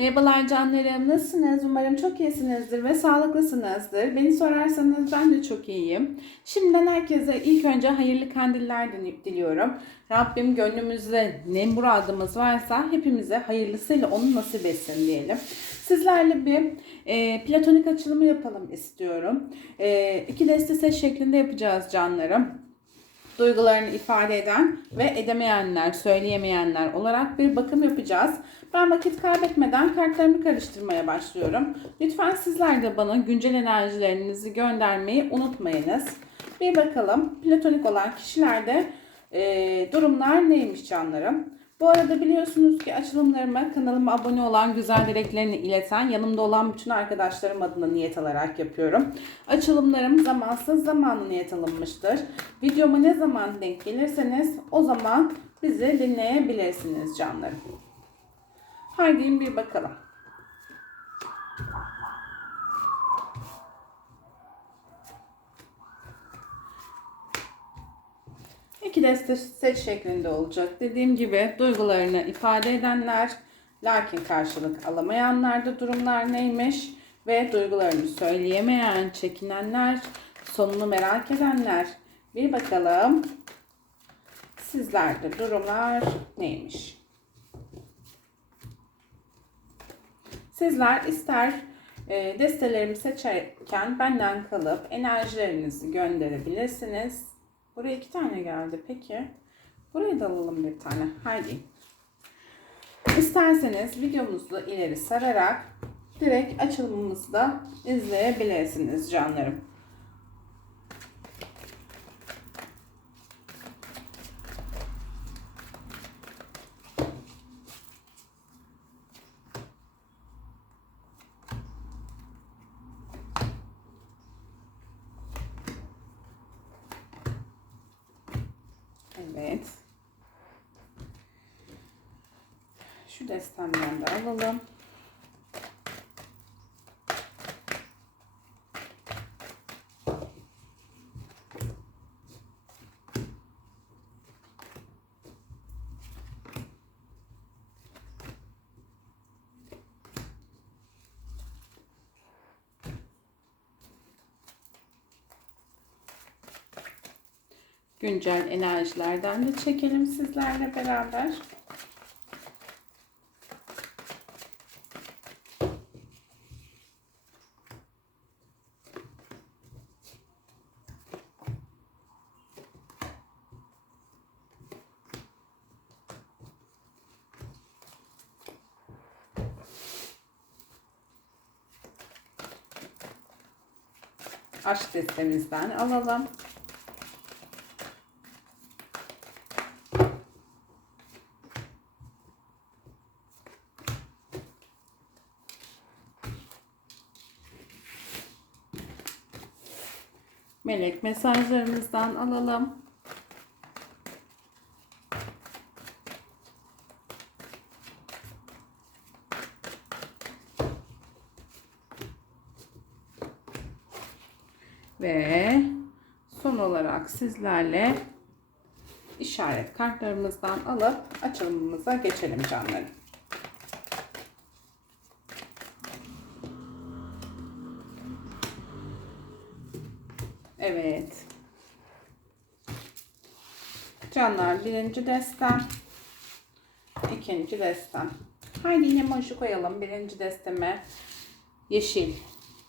Merhabalar canlarım. Nasılsınız? Umarım çok iyisinizdir ve sağlıklısınızdır. Beni sorarsanız ben de çok iyiyim. Şimdiden herkese ilk önce hayırlı kandiller dili- diliyorum. Rabbim gönlümüzde ne muradımız varsa hepimize hayırlısıyla onu nasip etsin diyelim. Sizlerle bir e, platonik açılımı yapalım istiyorum. E, iki deste set şeklinde yapacağız canlarım duygularını ifade eden ve edemeyenler, söyleyemeyenler olarak bir bakım yapacağız. Ben vakit kaybetmeden kartlarımı karıştırmaya başlıyorum. Lütfen sizler de bana güncel enerjilerinizi göndermeyi unutmayınız. Bir bakalım platonik olan kişilerde e, durumlar neymiş canlarım. Bu arada biliyorsunuz ki açılımlarıma kanalıma abone olan güzel dileklerini ileten yanımda olan bütün arkadaşlarım adına niyet alarak yapıyorum. Açılımlarım zamansız zamanlı niyet alınmıştır. Videoma ne zaman denk gelirseniz o zaman bizi dinleyebilirsiniz canlarım. Haydi bir bakalım. İki deste set şeklinde olacak. Dediğim gibi duygularını ifade edenler, lakin karşılık alamayanlarda durumlar neymiş ve duygularını söyleyemeyen, çekinenler, sonunu merak edenler. Bir bakalım sizlerde durumlar neymiş? Sizler ister e, destelerimi seçerken benden kalıp enerjilerinizi gönderebilirsiniz. Buraya iki tane geldi peki. Buraya da alalım bir tane. Haydi. İsterseniz videomuzu ileri sararak direkt açılımımızı da izleyebilirsiniz canlarım. Evet. Şu destemden de alalım. güncel enerjilerden de çekelim sizlerle beraber. Aşk destemizden alalım. melek mesajlarımızdan alalım. Ve son olarak sizlerle işaret kartlarımızdan alıp açılımımıza geçelim canlarım. Evet. Canlar birinci destem. ikinci destem. Haydi yine koyalım. Birinci desteme yeşil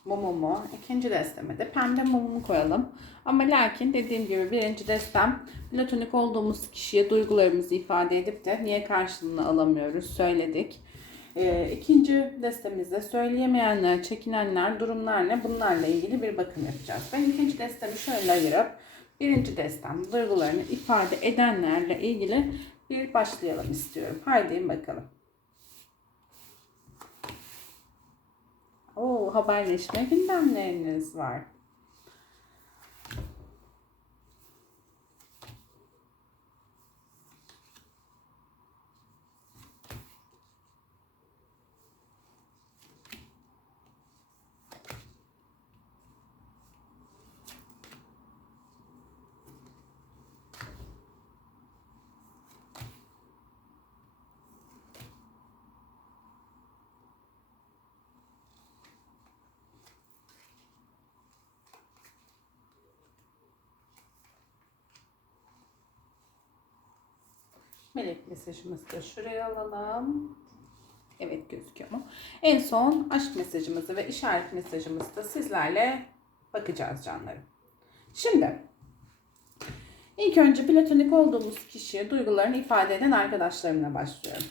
mumumu. ikinci desteme de pembe mumumu koyalım. Ama lakin dediğim gibi birinci destem platonik olduğumuz kişiye duygularımızı ifade edip de niye karşılığını alamıyoruz söyledik. E, ikinci destemizde söyleyemeyenler, çekinenler, durumlar ne? Bunlarla ilgili bir bakım yapacağız. Ben ikinci destemi şöyle ayırıp birinci destem duygularını ifade edenlerle ilgili bir başlayalım istiyorum. Haydi bakalım. Oo, haberleşme gündemleriniz var. Melek mesajımızı da şuraya alalım. Evet gözüküyor mu? En son aşk mesajımızı ve işaret mesajımızı da sizlerle bakacağız canlarım. Şimdi ilk önce platonik olduğumuz kişiye duygularını ifade eden arkadaşlarımla başlıyorum.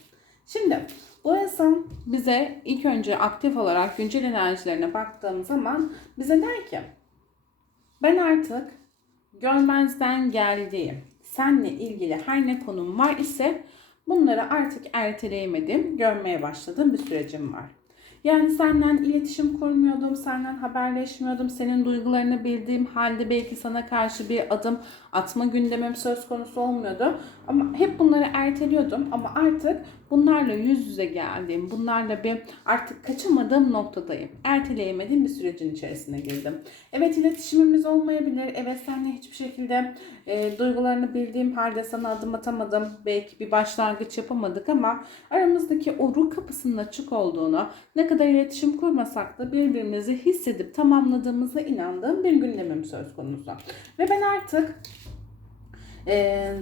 Şimdi bu insan bize ilk önce aktif olarak güncel enerjilerine baktığım zaman bize der ki ben artık görmezden geldiğim senle ilgili her ne konum var ise bunları artık erteleyemedim, görmeye başladığım bir sürecim var. Yani senden iletişim kurmuyordum, senden haberleşmiyordum, senin duygularını bildiğim halde belki sana karşı bir adım atma gündemim söz konusu olmuyordu. Ama hep bunları erteliyordum ama artık bunlarla yüz yüze geldiğim, bunlarla bir artık kaçamadığım noktadayım. Erteleyemediğim bir sürecin içerisine girdim. Evet iletişimimiz olmayabilir, evet seninle hiçbir şekilde e, duygularını bildiğim halde sana adım atamadım. Belki bir başlangıç yapamadık ama aramızdaki o ruh kapısının açık olduğunu, ne kadar iletişim kurmasak da birbirimizi hissedip tamamladığımıza inandığım bir gündemim söz konusu. Ve ben artık e,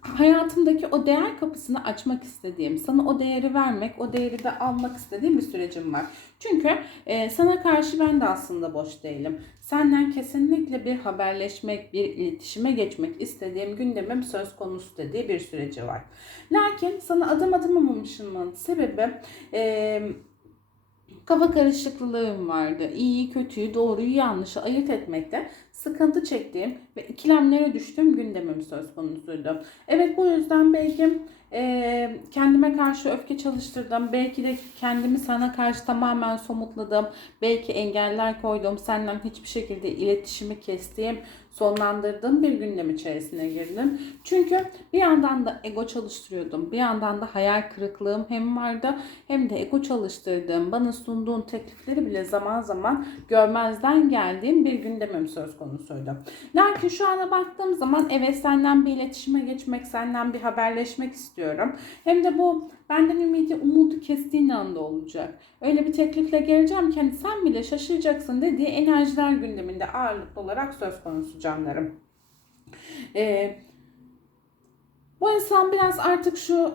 hayatımdaki o değer kapısını açmak istediğim, sana o değeri vermek, o değeri de almak istediğim bir sürecim var. Çünkü e, sana karşı ben de aslında boş değilim. Senden kesinlikle bir haberleşmek, bir iletişime geçmek istediğim gündemim söz konusu dediği bir süreci var. Lakin sana adım atamamışımın sebebi e, kafa karışıklığım vardı. İyiyi, kötüyü, doğruyu, yanlışı ayırt etmekte sıkıntı çektiğim ve ikilemlere düştüğüm gündemim söz konusuydu. Evet bu yüzden belki e, kendime karşı öfke çalıştırdım. Belki de kendimi sana karşı tamamen somutladım. Belki engeller koydum. Senden hiçbir şekilde iletişimi kestiğim, sonlandırdığım bir gündem içerisine girdim. Çünkü bir yandan da ego çalıştırıyordum. Bir yandan da hayal kırıklığım hem vardı hem de ego çalıştırdığım, bana sunduğun teklifleri bile zaman zaman görmezden geldiğim bir gündemim söz konusuydu. Lakin şu ana baktığım zaman evet senden bir iletişime geçmek, senden bir haberleşmek istiyorum. Hem de bu benden ümidi, umudu kestiğin anda olacak. Öyle bir teklifle geleceğim ki hani sen bile şaşıracaksın dediği enerjiler gündeminde ağırlıklı olarak söz konusu canlarım. Ee, bu insan biraz artık şu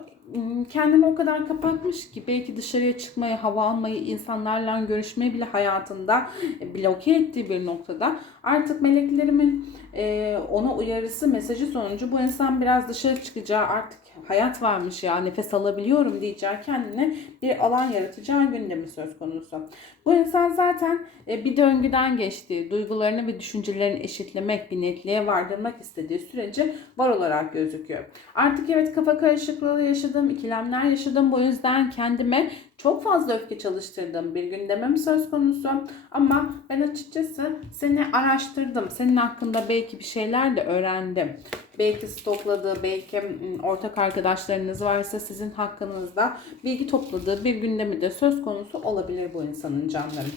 kendini o kadar kapatmış ki belki dışarıya çıkmayı, hava almayı, insanlarla görüşmeyi bile hayatında bloke ettiği bir noktada artık meleklerimin e, ona uyarısı, mesajı sonucu bu insan biraz dışarı çıkacağı artık hayat varmış ya nefes alabiliyorum diyeceği kendine bir alan yaratacağı gündemi söz konusu. Bu insan zaten e, bir döngüden geçtiği, duygularını ve düşüncelerini eşitlemek, bir netliğe vardırmak istediği süreci var olarak gözüküyor. Artık evet kafa karışıklığı yaşadım, ikilemler yaşadım. Bu yüzden kendime çok fazla öfke çalıştırdığım bir gündemim söz konusu. Ama ben açıkçası seni araştırdım. Senin hakkında belki bir şeyler de öğrendim. Belki stokladığı, belki ortak arkadaşlarınız varsa sizin hakkınızda bilgi topladığı bir gündemi de söz konusu olabilir bu insanın canlarım.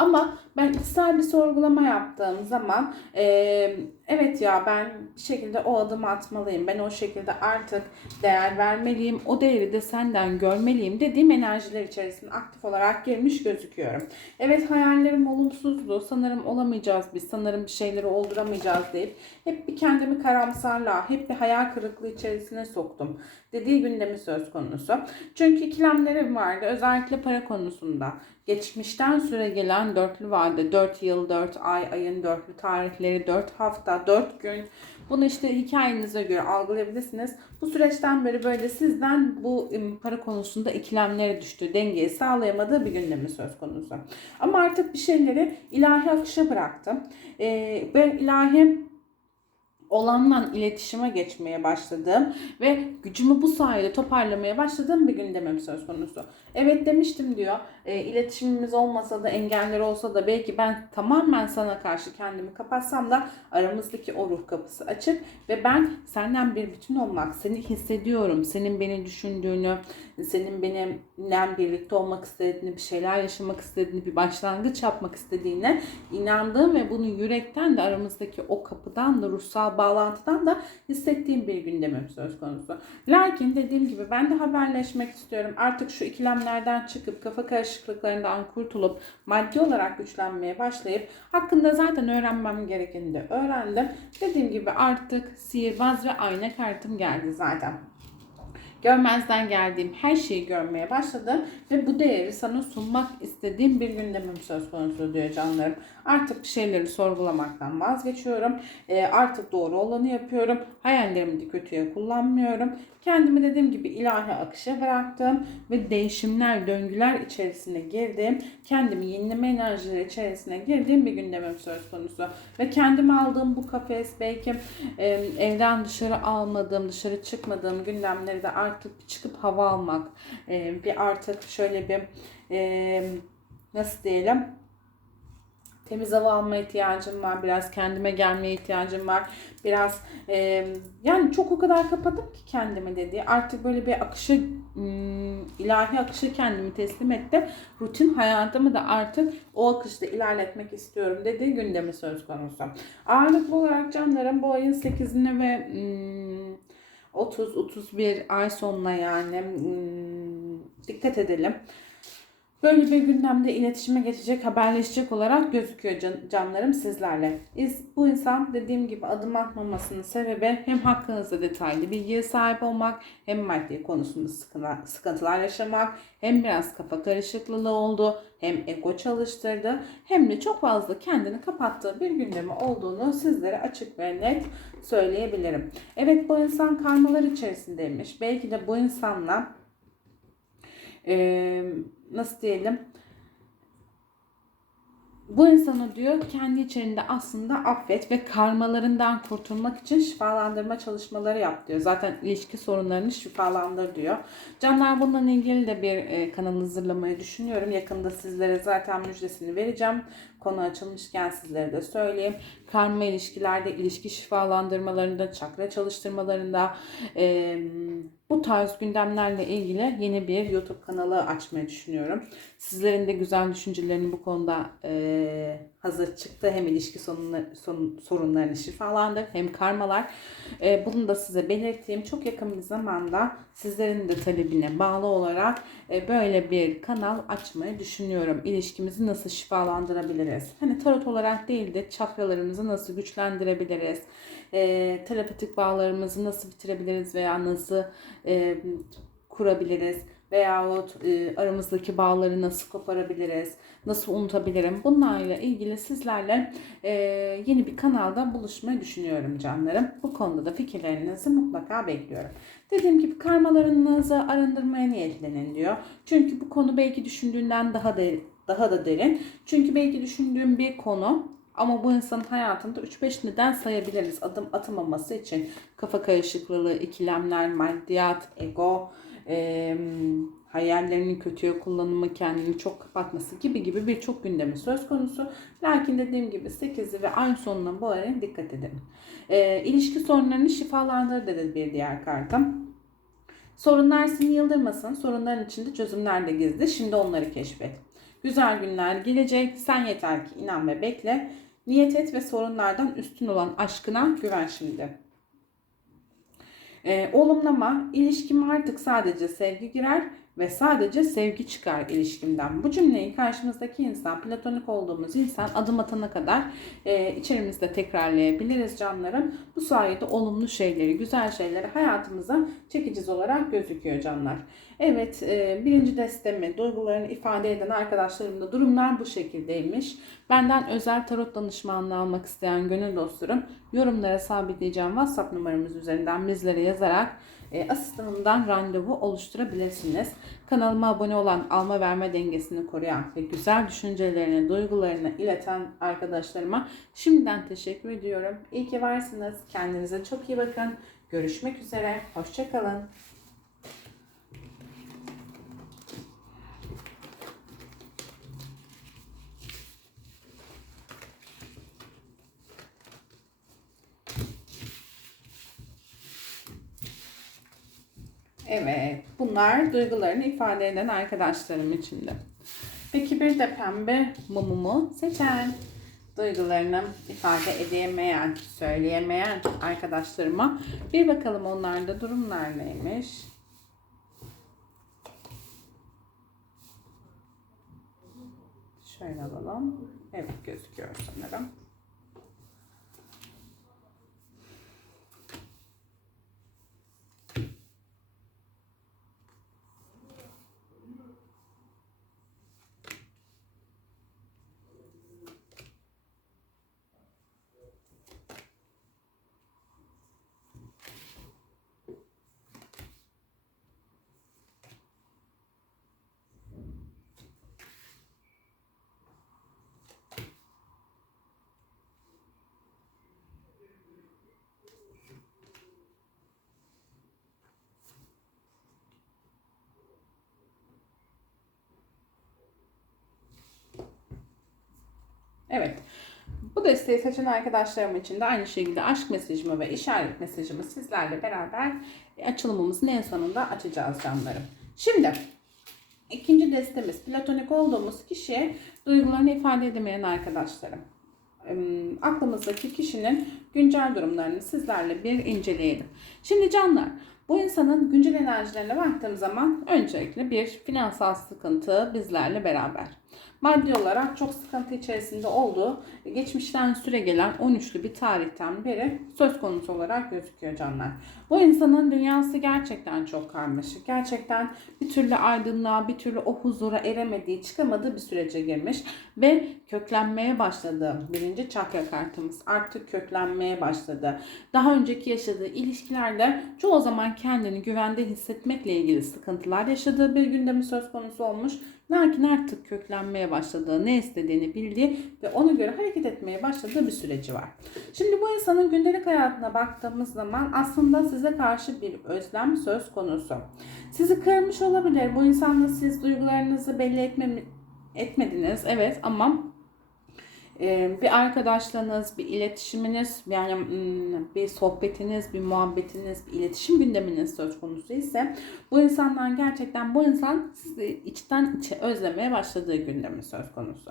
Ama ben içsel bir sorgulama yaptığım zaman e, evet ya ben bir şekilde o adımı atmalıyım. Ben o şekilde artık değer vermeliyim. O değeri de senden görmeliyim dediğim enerjiler içerisinde aktif olarak girmiş gözüküyorum. Evet hayallerim olumsuzdu. Sanırım olamayacağız biz. Sanırım bir şeyleri olduramayacağız deyip hep bir kendimi karamsarlığa, hep bir hayal kırıklığı içerisine soktum dediği gündemi söz konusu. Çünkü ikilemlerim vardı. Özellikle para konusunda. Geçmişten süre gelen dörtlü vade, 4 yıl, 4 ay, ayın dörtlü tarihleri, 4 hafta, 4 gün. Bunu işte hikayenize göre algılayabilirsiniz. Bu süreçten beri böyle sizden bu para konusunda ikilemlere düştü, dengeyi sağlayamadığı bir gündemi söz konusu. Ama artık bir şeyleri ilahi akışa bıraktım. Ee, ben ilahi olanla iletişime geçmeye başladığım ve gücümü bu sayede toparlamaya başladığım bir gündemim söz konusu. Evet demiştim diyor. E, iletişimimiz olmasa da engeller olsa da belki ben tamamen sana karşı kendimi kapatsam da aramızdaki o ruh kapısı açık ve ben senden bir bütün olmak, seni hissediyorum, senin beni düşündüğünü, senin benimle birlikte olmak istediğini, bir şeyler yaşamak istediğini, bir başlangıç yapmak istediğine inandığım ve bunu yürekten de aramızdaki o kapıdan da ruhsal bağlantıdan da hissettiğim bir gündemim söz konusu. Lakin dediğim gibi ben de haberleşmek istiyorum. Artık şu ikilemlerden çıkıp kafa karışıklıklarından kurtulup maddi olarak güçlenmeye başlayıp hakkında zaten öğrenmem gerekeni de öğrendim. Dediğim gibi artık sihirbaz ve ayna kartım geldi zaten. Görmezden geldiğim her şeyi görmeye başladım ve bu değeri sana sunmak istediğim bir gündemim söz konusu diyor canlarım. Artık bir şeyleri sorgulamaktan vazgeçiyorum. E, artık doğru olanı yapıyorum. Hayallerimi de kötüye kullanmıyorum. Kendimi dediğim gibi ilahi akışa bıraktım ve değişimler, döngüler içerisine girdim. Kendimi yenileme enerjileri içerisine girdiğim bir gündemim söz konusu. Ve kendime aldığım bu kafes belki e, evden dışarı almadığım, dışarı çıkmadığım gündemleri de artık çıkıp hava almak. E, bir artık şöyle bir e, nasıl diyelim temiz hava alma ihtiyacım var. Biraz kendime gelmeye ihtiyacım var. Biraz e, yani çok o kadar kapadım ki kendime dedi. Artık böyle bir akışı ım, ilahi akışı kendimi teslim ettim. Rutin hayatımı da artık o akışta ilerletmek istiyorum dediği gündemi söz konusu. Ağırlıklı olarak canlarım bu ayın 8'ine ve ım, 30-31 ay sonuna yani dikkat edelim. Böyle bir gündemde iletişime geçecek, haberleşecek olarak gözüküyor can, canlarım sizlerle. İz, bu insan dediğim gibi adım atmamasının sebebi hem hakkınızda detaylı bilgiye sahip olmak, hem maddi konusunda sıkıntı, sıkıntılar yaşamak, hem biraz kafa karışıklığı oldu, hem ego çalıştırdı, hem de çok fazla kendini kapattığı bir gündemi olduğunu sizlere açık ve net söyleyebilirim. Evet bu insan karmalar içerisindeymiş. Belki de bu insanla e, nasıl diyelim bu insanı diyor kendi içerisinde aslında affet ve karmalarından kurtulmak için şifalandırma çalışmaları yap diyor. Zaten ilişki sorunlarını şifalandır diyor. Canlar bununla ilgili de bir kanal hazırlamayı düşünüyorum. Yakında sizlere zaten müjdesini vereceğim. Konu açılmışken sizlere de söyleyeyim. Karma ilişkilerde, ilişki şifalandırmalarında, çakra çalıştırmalarında e, bu tarz gündemlerle ilgili yeni bir YouTube kanalı açmayı düşünüyorum. Sizlerin de güzel düşüncelerini bu konuda e, hazır çıktı. Hem ilişki sorun, sorunlarını şifalandır hem karmalar. E, bunu da size belirteyim. Çok yakın bir zamanda sizlerin de talebine bağlı olarak e, böyle bir kanal açmayı düşünüyorum. İlişkimizi nasıl şifalandırabiliriz? Hani tarot olarak değil de çakralarımızı nasıl güçlendirebiliriz? E, terapetik bağlarımızı nasıl bitirebiliriz veya nasıl e, kurabiliriz? Veyahut e, aramızdaki bağları nasıl koparabiliriz, nasıl unutabilirim bunlarla ilgili sizlerle e, yeni bir kanalda buluşmayı düşünüyorum canlarım. Bu konuda da fikirlerinizi mutlaka bekliyorum. Dediğim gibi karmalarınızı arındırmaya niyetlenin diyor. Çünkü bu konu belki düşündüğünden daha da daha da derin. Çünkü belki düşündüğüm bir konu ama bu insanın hayatında 3-5 neden sayabiliriz adım atamaması için. Kafa karışıklığı, ikilemler, maddiyat, ego, e, hayallerinin kötüye kullanımı, kendini çok kapatması gibi gibi birçok gündemi söz konusu. Lakin dediğim gibi 8'i ve ay sonuna bu araya dikkat edin. E, ilişki sorunlarını şifalandır dedi bir diğer kartım. Sorunlar seni yıldırmasın. Sorunların içinde çözümler de gizli. Şimdi onları keşfet. Güzel günler gelecek. Sen yeter ki inan ve bekle. Niyet et ve sorunlardan üstün olan aşkına güven şimdi. Ee, olumlama, ilişkime artık sadece sevgi girer ve sadece sevgi çıkar ilişkimden. Bu cümleyi karşımızdaki insan, platonik olduğumuz insan adım atana kadar e, içerimizde tekrarlayabiliriz canlarım. Bu sayede olumlu şeyleri, güzel şeyleri hayatımıza çekiciz olarak gözüküyor canlar. Evet, e, birinci destemi, duygularını ifade eden arkadaşlarımda durumlar bu şekildeymiş. Benden özel tarot danışmanlığı almak isteyen gönül dostlarım yorumlara sabitleyeceğim WhatsApp numaramız üzerinden bizlere yazarak e, asistanımdan randevu oluşturabilirsiniz. Kanalıma abone olan, alma verme dengesini koruyan ve güzel düşüncelerini, duygularını ileten arkadaşlarıma şimdiden teşekkür ediyorum. İyi ki varsınız. Kendinize çok iyi bakın. Görüşmek üzere. Hoşçakalın. Evet, bunlar duygularını ifade eden arkadaşlarım içinde. Peki bir de pembe mumumu seçen. duygularını ifade edemeyen, söyleyemeyen arkadaşlarıma bir bakalım onlarda durumlar neymiş. Şöyle alalım. Evet gözüküyor sanırım. Evet. Bu desteği seçen arkadaşlarım için de aynı şekilde aşk mesajımı ve işaret mesajımı sizlerle beraber açılımımızın en sonunda açacağız canlarım. Şimdi ikinci destemiz platonik olduğumuz kişi duygularını ifade edemeyen arkadaşlarım. Aklımızdaki kişinin güncel durumlarını sizlerle bir inceleyelim. Şimdi canlar bu insanın güncel enerjilerine baktığım zaman öncelikle bir finansal sıkıntı bizlerle beraber. Maddi olarak çok sıkıntı içerisinde olduğu geçmişten süre gelen 13'lü bir tarihten beri söz konusu olarak gözüküyor canlar. Bu insanın dünyası gerçekten çok karmaşık. Gerçekten bir türlü aydınlığa, bir türlü o huzura eremediği, çıkamadığı bir sürece girmiş ve köklenmeye başladı. Birinci çakra kartımız artık köklenmeye başladı. Daha önceki yaşadığı ilişkilerde çoğu zaman kendini güvende hissetmekle ilgili sıkıntılar yaşadığı bir gündemi söz konusu olmuş. Lakin artık köklenmeye başladığı, ne istediğini bildiği ve ona göre hareket etmeye başladığı bir süreci var. Şimdi bu insanın gündelik hayatına baktığımız zaman aslında size karşı bir özlem söz konusu. Sizi kırmış olabilir. Bu insanla siz duygularınızı belli etme, etmediniz. Evet ama bir arkadaşlığınız, bir iletişiminiz, yani hmm, bir sohbetiniz, bir muhabbetiniz, bir iletişim gündeminiz söz konusu ise bu insandan gerçekten bu insan sizi içten içe özlemeye başladığı gündemi söz konusu.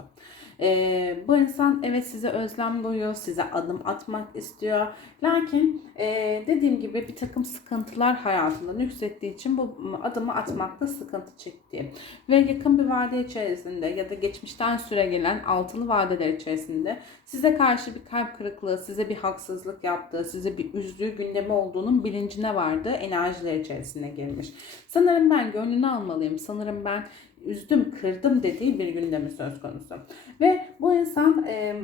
E, bu insan evet size özlem duyuyor, size adım atmak istiyor. Lakin e, dediğim gibi bir takım sıkıntılar hayatında nüksettiği için bu adımı atmakta sıkıntı çekti. Ve yakın bir vade içerisinde ya da geçmişten süre gelen altılı vadeler içerisinde size karşı bir kalp kırıklığı, size bir haksızlık yaptığı, size bir üzdüğü gündemi olduğunun bilincine vardı, enerjiler içerisine girmiş. Sanırım ben gönlünü almalıyım, sanırım ben üzdüm, kırdım dediği bir gündemi söz konusu. Ve bu insan e,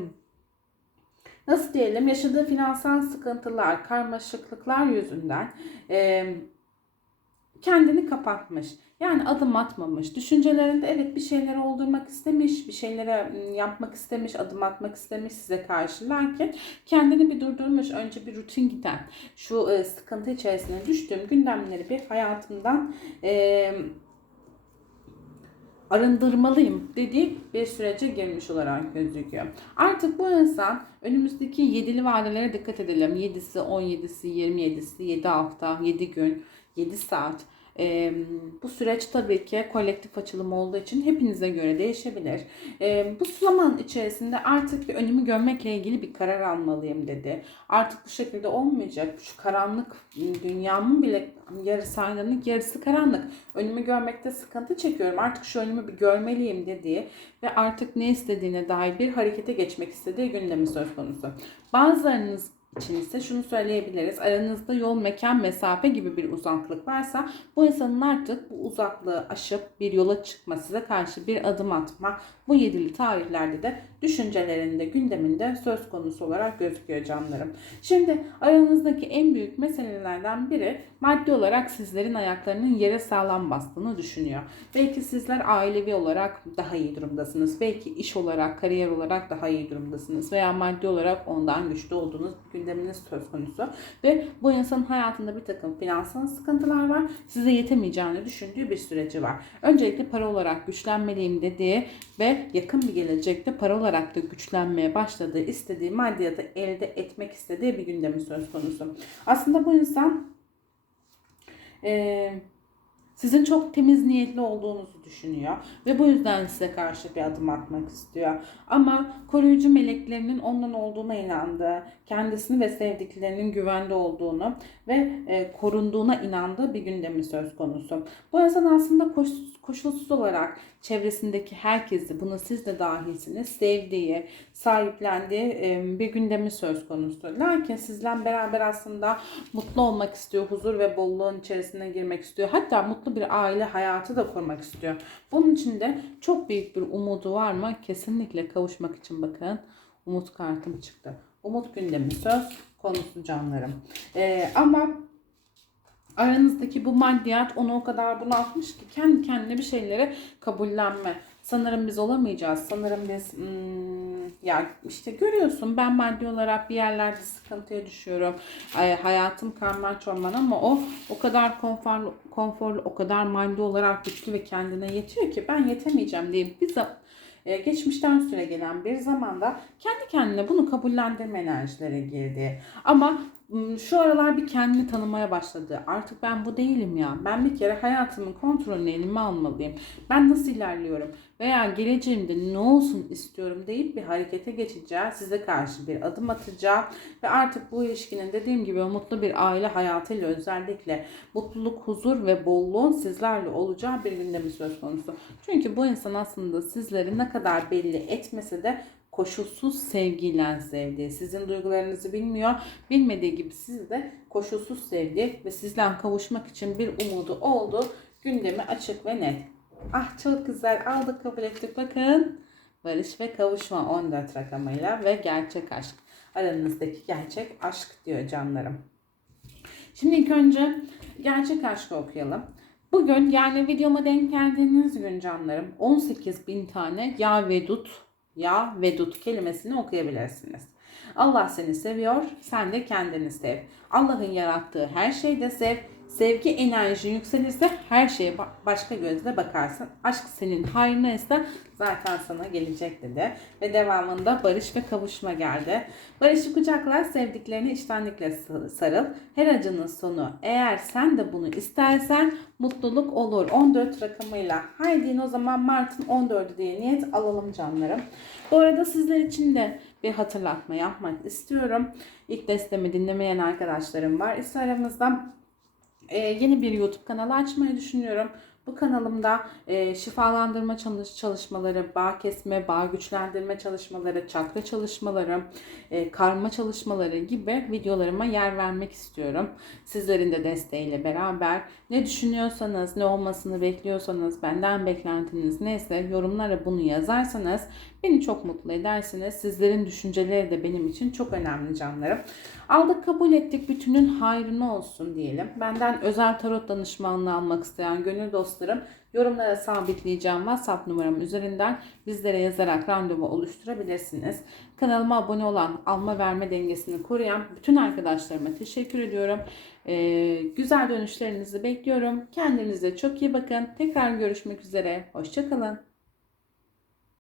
nasıl diyelim yaşadığı finansal sıkıntılar, karmaşıklıklar yüzünden e, kendini kapatmış. Yani adım atmamış. Düşüncelerinde evet bir şeyleri oldurmak istemiş, bir şeylere yapmak istemiş, adım atmak istemiş size karşı. Lakin kendini bir durdurmuş. Önce bir rutin giden, şu sıkıntı içerisine düştüğüm gündemleri bir hayatımdan e, arındırmalıyım dediği bir sürece girmiş olarak gözüküyor. Artık bu insan önümüzdeki yedili vadelere dikkat edelim. 7'si, 17'si, 27'si, 7 hafta, 7 gün, 7 saat. E, bu süreç tabii ki kolektif açılım olduğu için hepinize göre değişebilir. E, bu zaman içerisinde artık bir önümü görmekle ilgili bir karar almalıyım dedi. Artık bu şekilde olmayacak. Şu karanlık dünyamın bile yarısı aydınlık yarısı karanlık. Önümü görmekte sıkıntı çekiyorum. Artık şu önümü bir görmeliyim dediği ve artık ne istediğine dair bir harekete geçmek istediği gündemi söz konusu. Bazılarınız için ise şunu söyleyebiliriz. Aranızda yol, mekan, mesafe gibi bir uzaklık varsa bu insanın artık bu uzaklığı aşıp bir yola çıkma, size karşı bir adım atma bu yedili tarihlerde de düşüncelerinde, gündeminde söz konusu olarak gözüküyor canlarım. Şimdi aranızdaki en büyük meselelerden biri maddi olarak sizlerin ayaklarının yere sağlam bastığını düşünüyor. Belki sizler ailevi olarak daha iyi durumdasınız. Belki iş olarak, kariyer olarak daha iyi durumdasınız. Veya maddi olarak ondan güçlü olduğunuz bir gündeminiz söz konusu. Ve bu insanın hayatında bir takım finansal sıkıntılar var. Size yetemeyeceğini düşündüğü bir süreci var. Öncelikle para olarak güçlenmeliyim dediği ve yakın bir gelecekte para olarak da güçlenmeye başladığı, istediği maddiyatı elde etmek istediği bir gündemi söz konusu. Aslında bu insan e, Sizin çok temiz niyetli olduğunuzu düşünüyor ve bu yüzden size karşı bir adım atmak istiyor. Ama koruyucu meleklerinin ondan olduğuna inandığı, kendisini ve sevdiklerinin güvende olduğunu ve e, korunduğuna inandığı bir gündemi söz konusu. Bu insan aslında koş- koşulsuz olarak çevresindeki herkesi, buna siz de dahilsiniz, sevdiği, sahiplendiği bir gündemi söz konusu. Lakin sizle beraber aslında mutlu olmak istiyor, huzur ve bolluğun içerisine girmek istiyor. Hatta mutlu bir aile hayatı da kurmak istiyor. Bunun için de çok büyük bir umudu var mı? Kesinlikle kavuşmak için bakın umut kartım çıktı. Umut gündemi söz konusu canlarım. E, ama aranızdaki bu maddiyat onu o kadar bunaltmış ki kendi kendine bir şeyleri kabullenme. Sanırım biz olamayacağız. Sanırım biz hmm, ya işte görüyorsun ben maddi olarak bir yerlerde sıkıntıya düşüyorum. Ay, hayatım karman çorman ama o o kadar konforlu, konforlu, o kadar maddi olarak güçlü ve kendine yetiyor ki ben yetemeyeceğim diye bir e, geçmişten süre gelen bir zamanda kendi kendine bunu kabullendirme enerjileri girdi. Ama şu aralar bir kendini tanımaya başladı. Artık ben bu değilim ya. Ben bir kere hayatımın kontrolünü elime almalıyım. Ben nasıl ilerliyorum? Veya geleceğimde ne olsun istiyorum deyip bir harekete geçeceğim. Size karşı bir adım atacağım. Ve artık bu ilişkinin dediğim gibi mutlu bir aile hayatıyla özellikle mutluluk, huzur ve bolluğun sizlerle olacağı bir gündemi söz konusu. Çünkü bu insan aslında sizleri ne kadar belli etmese de koşulsuz sevgiyle sevdi. Sizin duygularınızı bilmiyor. Bilmediği gibi sizi de koşulsuz sevdi ve sizden kavuşmak için bir umudu oldu. Gündemi açık ve net. Ah çok güzel aldık kabul ettik bakın. Barış ve kavuşma 14 rakamıyla ve gerçek aşk. Aranızdaki gerçek aşk diyor canlarım. Şimdi ilk önce gerçek aşkı okuyalım. Bugün yani videoma denk geldiğiniz gün canlarım 18 bin tane ya vedut ya vedut kelimesini okuyabilirsiniz. Allah seni seviyor, sen de kendini sev. Allah'ın yarattığı her şeyde sev. Sevgi enerji yükselirse her şeye ba- başka gözle bakarsın. Aşk senin hayrına zaten sana gelecek dedi. Ve devamında barış ve kavuşma geldi. Barışı kucakla, sevdiklerini içtenlikle sarıl. Her acının sonu eğer sen de bunu istersen mutluluk olur. 14 rakamıyla. Haydi o zaman Mart'ın 14'ü diye niyet alalım canlarım. Bu arada sizler için de bir hatırlatma yapmak istiyorum. İlk destemi dinlemeyen arkadaşlarım var. İse aramızda ee, yeni bir YouTube kanalı açmayı düşünüyorum. Bu kanalımda e, şifalandırma çalış çalışmaları, bağ kesme, bağ güçlendirme çalışmaları, çakra çalışmaları, e, karma çalışmaları gibi videolarıma yer vermek istiyorum. Sizlerin de desteğiyle beraber ne düşünüyorsanız, ne olmasını bekliyorsanız, benden beklentiniz neyse yorumlara bunu yazarsanız beni çok mutlu edersiniz. Sizlerin düşünceleri de benim için çok önemli canlarım. Aldık kabul ettik bütünün hayrına olsun diyelim. Benden özel tarot danışmanlığı almak isteyen gönül dostlarım yorumlara sabitleyeceğim WhatsApp numaram üzerinden bizlere yazarak randevu oluşturabilirsiniz. Kanalıma abone olan alma verme dengesini koruyan bütün arkadaşlarıma teşekkür ediyorum. Ee, güzel dönüşlerinizi bekliyorum. Kendinize çok iyi bakın. Tekrar görüşmek üzere. Hoşçakalın.